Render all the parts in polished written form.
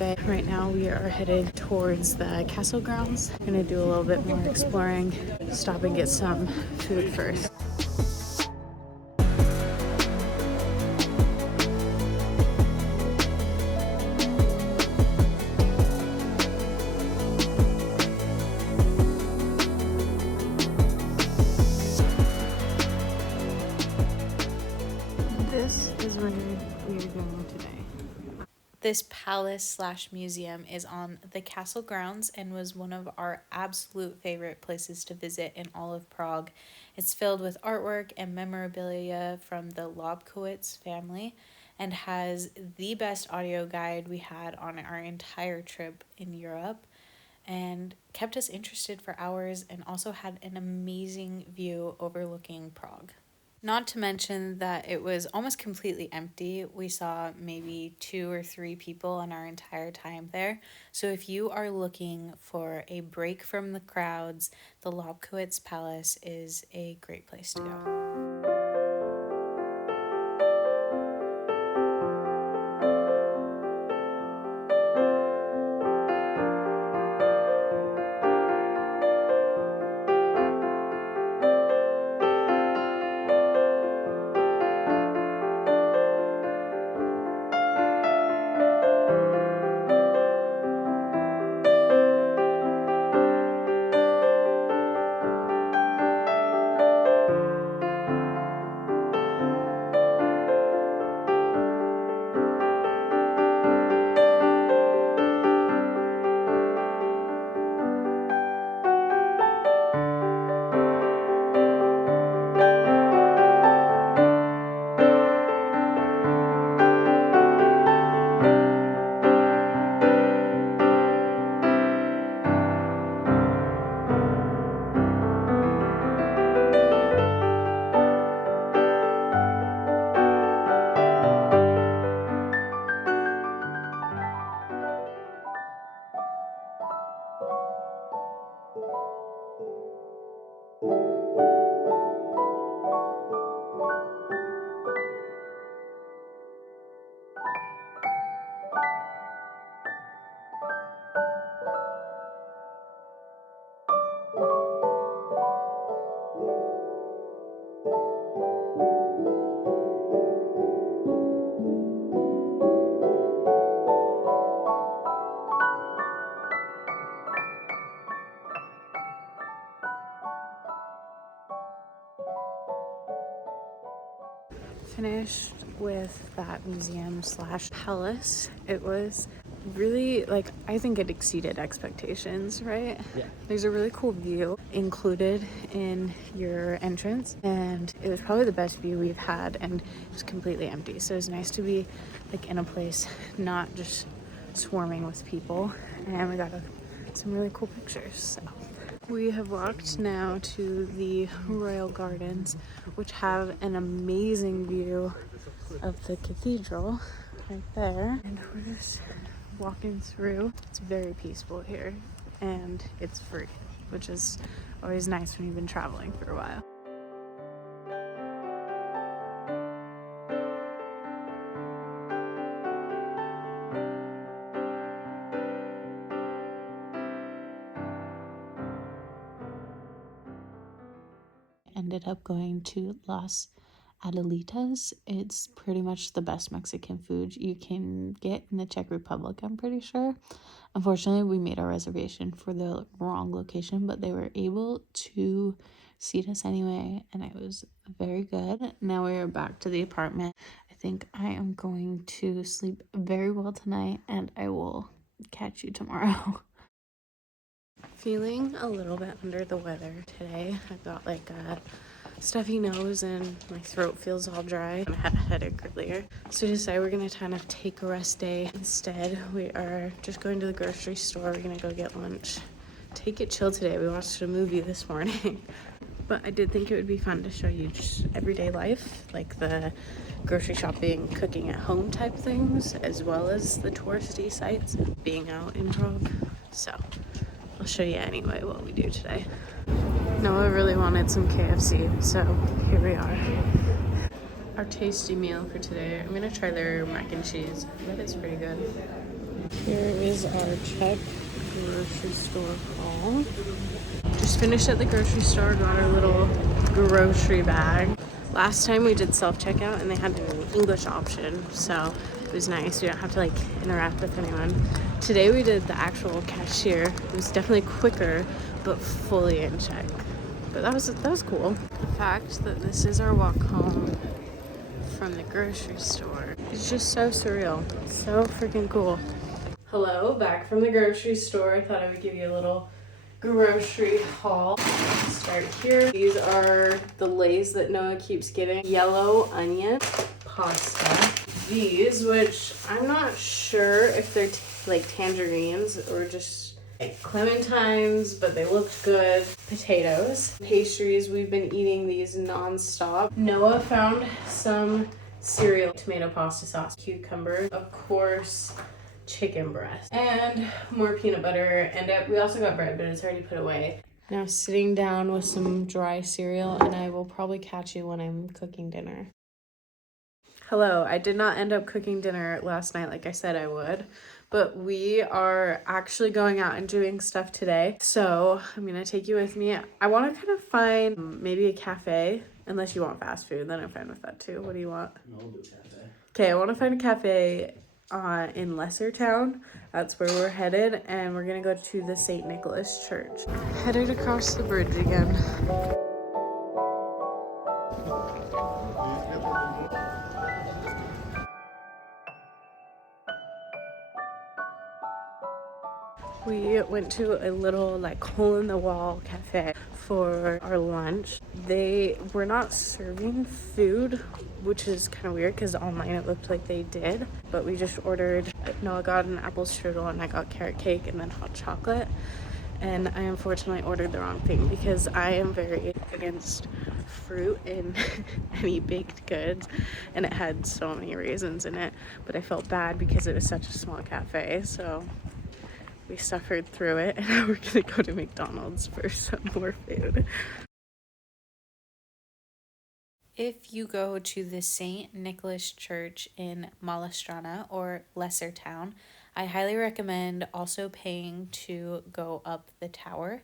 Thursday. Right now we are headed towards the castle grounds. I'm gonna do a little bit more exploring, stop and get some food first. This is where we are going today. This palace slash museum is on the castle grounds and was one of our absolute favorite places to visit in all of Prague. It's filled with artwork and memorabilia from the Lobkowicz family and has the best audio guide we had on our entire trip in Europe and kept us interested for hours and also had an amazing view overlooking Prague. Not to mention that it was almost completely empty. We saw maybe 2 or 3 people in our entire time there. So if you are looking for a break from the crowds, the Lobkowicz Palace is a great place to go. Finished with that museum slash palace. It was really, like, I think it exceeded expectations, right? Yeah. There's a really cool view included in your entrance, and it was probably the best view we've had, and it was completely empty. So it was nice to be like in a place not just swarming with people, and we got some really cool pictures. So we have walked now to the Royal Gardens, which have an amazing view of the cathedral right there. And we're just walking through. It's very peaceful here, and it's free, which is always nice when you've been traveling for a while. Ended up going to Las Adelitas. It's pretty much the best Mexican food you can get in the Czech Republic, I'm pretty sure. Unfortunately, we made our reservation for the wrong location, but they were able to seat us anyway, and it was very good. Now we are back to the apartment. I think I am going to sleep very well tonight, and I will catch you tomorrow. Feeling a little bit under the weather today. I've got like a stuffy nose and my throat feels all dry. I had a headache earlier. So we decided we're gonna kind of take a rest day. Instead, we are just going to the grocery store. We're gonna go get lunch. Take it chill today. We watched a movie this morning. But I did think it would be fun to show you just everyday life, like the grocery shopping, cooking at home type things, as well as the touristy sites being out in Prague. So I'll show you anyway what we do today. Noah really wanted some KFC, so here we are. Our tasty meal for today. I'm gonna try their mac and cheese. I bet it's pretty good. Here is our Czech grocery store haul. Just finished at the grocery store, got our little grocery bag. Last time we did self-checkout and they had an English option, so it was nice. We don't have to like interact with anyone. Today we did the actual cashier. It was definitely quicker, but fully in Czech. But that was cool. The fact that this is our walk home from the grocery store is just so surreal. So freaking cool. Hello, back from the grocery store. I thought I would give you a little grocery haul. Let's start here. These are the Lay's that Noah keeps getting. Yellow onion pasta. These, which I'm not sure if they're like tangerines or just like clementines, but they looked good. Potatoes. Pastries, we've been eating these non-stop. Noah found some cereal, tomato pasta sauce, cucumber, of course, chicken breast, and more peanut butter, and we also got bread, but it's already put away. Now sitting down with some dry cereal, and I will probably catch you when I'm cooking dinner. Hello, I did not end up cooking dinner last night like I said I would, but we are actually going out and doing stuff today, so I'm gonna take you with me. I want to kind of find maybe a cafe, unless you want fast food, then I'm fine with that too. What do you want? No, we'll do cafe. Okay, I want to find a cafe in Lessertown. That's where we're headed, and we're gonna go to the St. Nicholas Church. Headed across the bridge again. We went to a little like hole-in-the-wall cafe for our lunch. They were not serving food, which is kind of weird because online it looked like they did. But we just ordered, Noah got an apple strudel and I got carrot cake and then hot chocolate. And I unfortunately ordered the wrong thing because I am very against fruit in any baked goods, and it had so many raisins in it. But I felt bad because it was such a small cafe, so we suffered through it, and now we're gonna go to McDonald's for some more food. If you go to the St. Nicholas Church in Malastrana or Lessertown, I highly recommend also paying to go up the tower.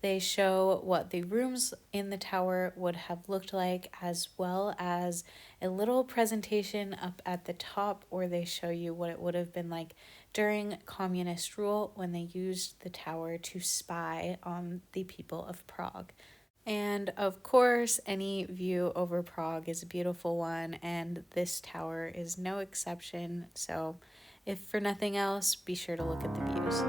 They show what the rooms in the tower would have looked like, as well as a little presentation up at the top where they show you what it would have been like during communist rule when they used the tower to spy on the people of Prague. And of course, any view over Prague is a beautiful one, and this tower is no exception. So if for nothing else, be sure to look at the views.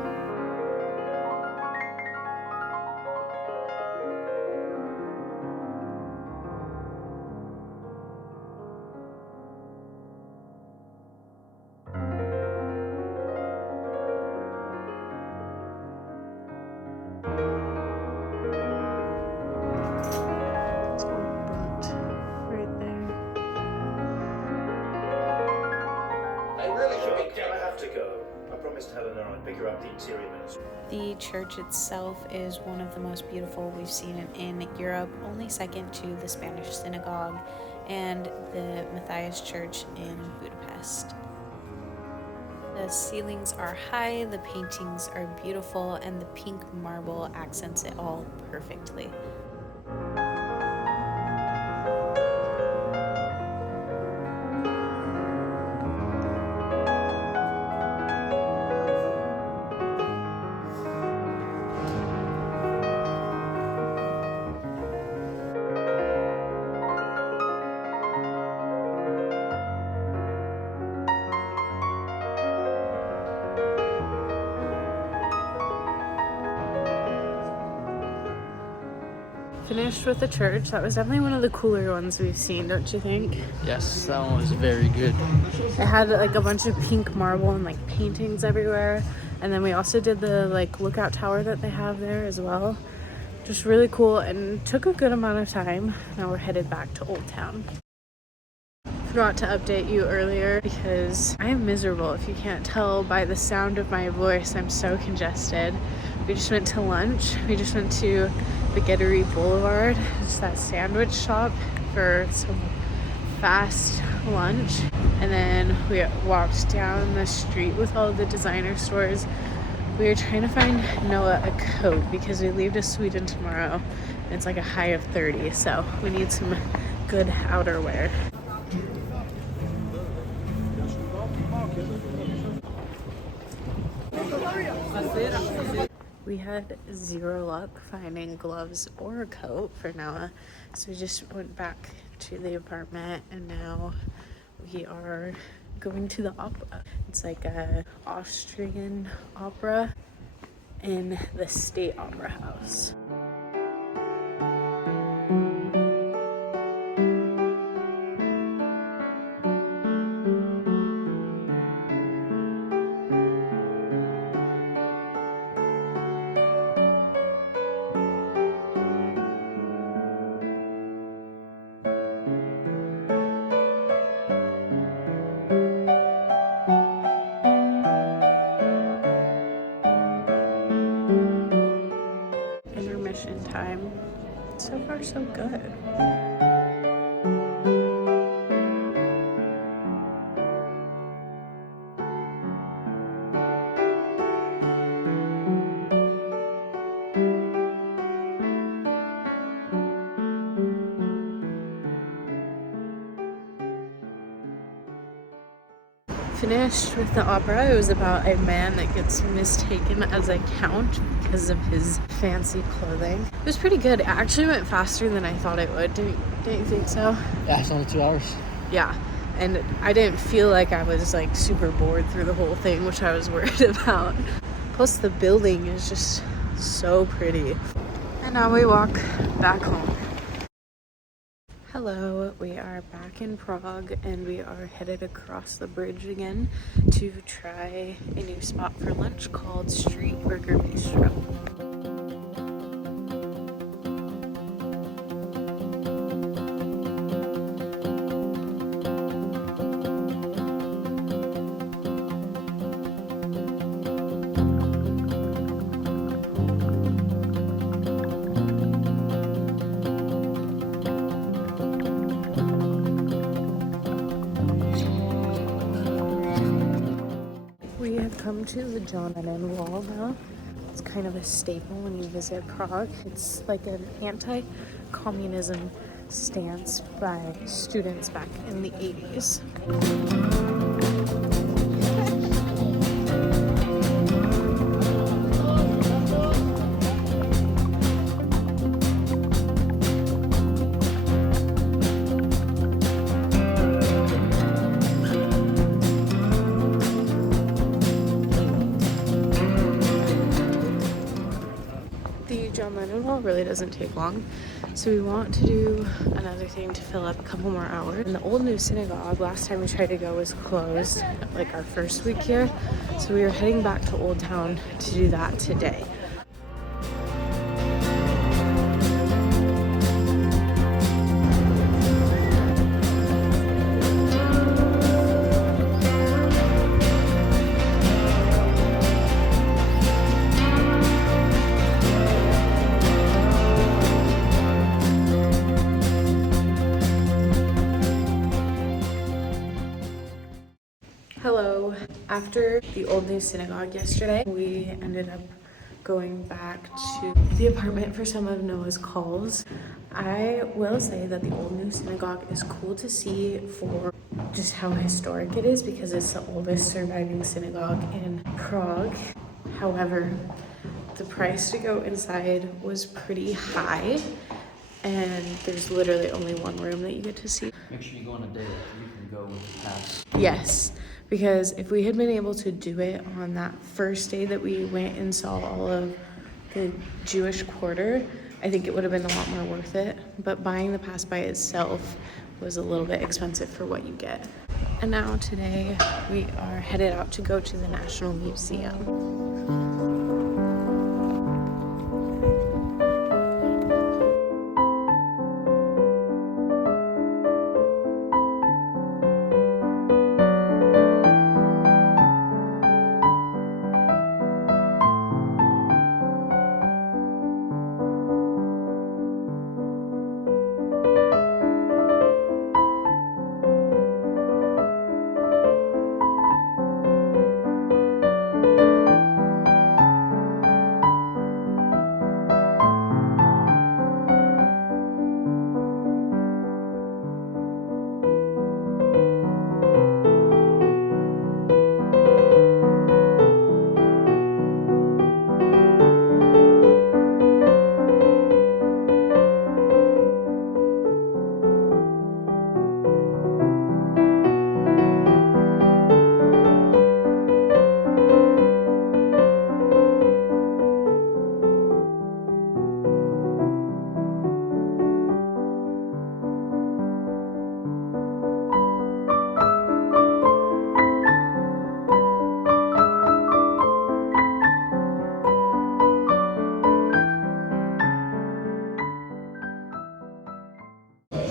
The church itself is one of the most beautiful we've seen in Europe, only second to the Spanish Synagogue and the Matthias Church in Budapest. The ceilings are high, the paintings are beautiful, and the pink marble accents it all perfectly. Finished with the church. That was definitely one of the cooler ones we've seen, don't you think? Yes, that one was very good. It had like a bunch of pink marble and like paintings everywhere, and then we also did the like lookout tower that they have there as well. Just really cool, and took a good amount of time. Now we're headed back to Old Town. Forgot to update you earlier because I am miserable. If you can't tell by the sound of my voice, I'm so congested. We just went to lunch. We just went to Spaghetti Boulevard. It's that sandwich shop for some fast lunch, and then we walked down the street with all the designer stores. We were trying to find Noah a coat because we leave to Sweden tomorrow, and it's like a high of 30, so we need some good outerwear. We had zero luck finding gloves or a coat for Noah, so we just went back to the apartment, and now we are going to the opera. It's like a Austrian opera in the State Opera House. Intermission time. So far, so good. Finished with the opera. It was about a man that gets mistaken as a count because of his fancy clothing. It was pretty good. It actually went faster than I thought it would. Didn't you think so? Yeah, it's only 2 hours. Yeah, and I didn't feel like I was like super bored through the whole thing, which I was worried about. Plus the building is just so pretty. And now we walk back home. Hello, we are back in Prague, and we are headed across the bridge again to try a new spot for lunch called Street Burger Bistro. We have come to the John Lennon Wall now. It's kind of a staple when you visit Prague. It's like an anti-communism stance by students back in the 80s. John Lennon Wall really doesn't take long, so we want to do another thing to fill up a couple more hours. And the old new synagogue, last time we tried to go, was closed, like our first week here, so we are heading back to Old Town to do that today. Hello. After the old new synagogue yesterday, we ended up going back to the apartment for some of Noah's calls. I will say that the old new synagogue is cool to see for just how historic it is, because it's the oldest surviving synagogue in Prague. However, the price to go inside was pretty high, and there's literally only one room that you get to see. Make sure you go on a day that you can go with the pass. Yes, because if we had been able to do it on that first day that we went and saw all of the Jewish quarter, I think it would have been a lot more worth it. But buying the pass by itself was a little bit expensive for what you get. And now today we are headed out to go to the National Museum.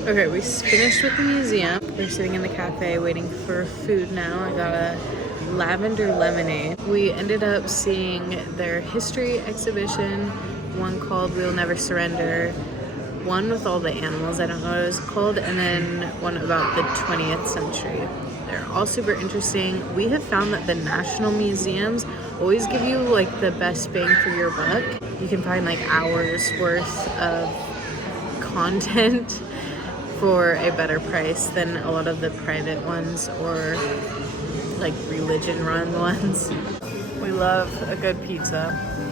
Okay, we finished with the museum. We're sitting in the cafe waiting for food now. I got a lavender lemonade. We ended up seeing their history exhibition, one called We'll Never Surrender, one with all the animals, I don't know what it was called, and then one about the 20th century. They're all super interesting. We have found that the national museums always give you like the best bang for your buck. You can find like hours worth of content for a better price than a lot of the private ones or like religion run ones. We love a good pizza.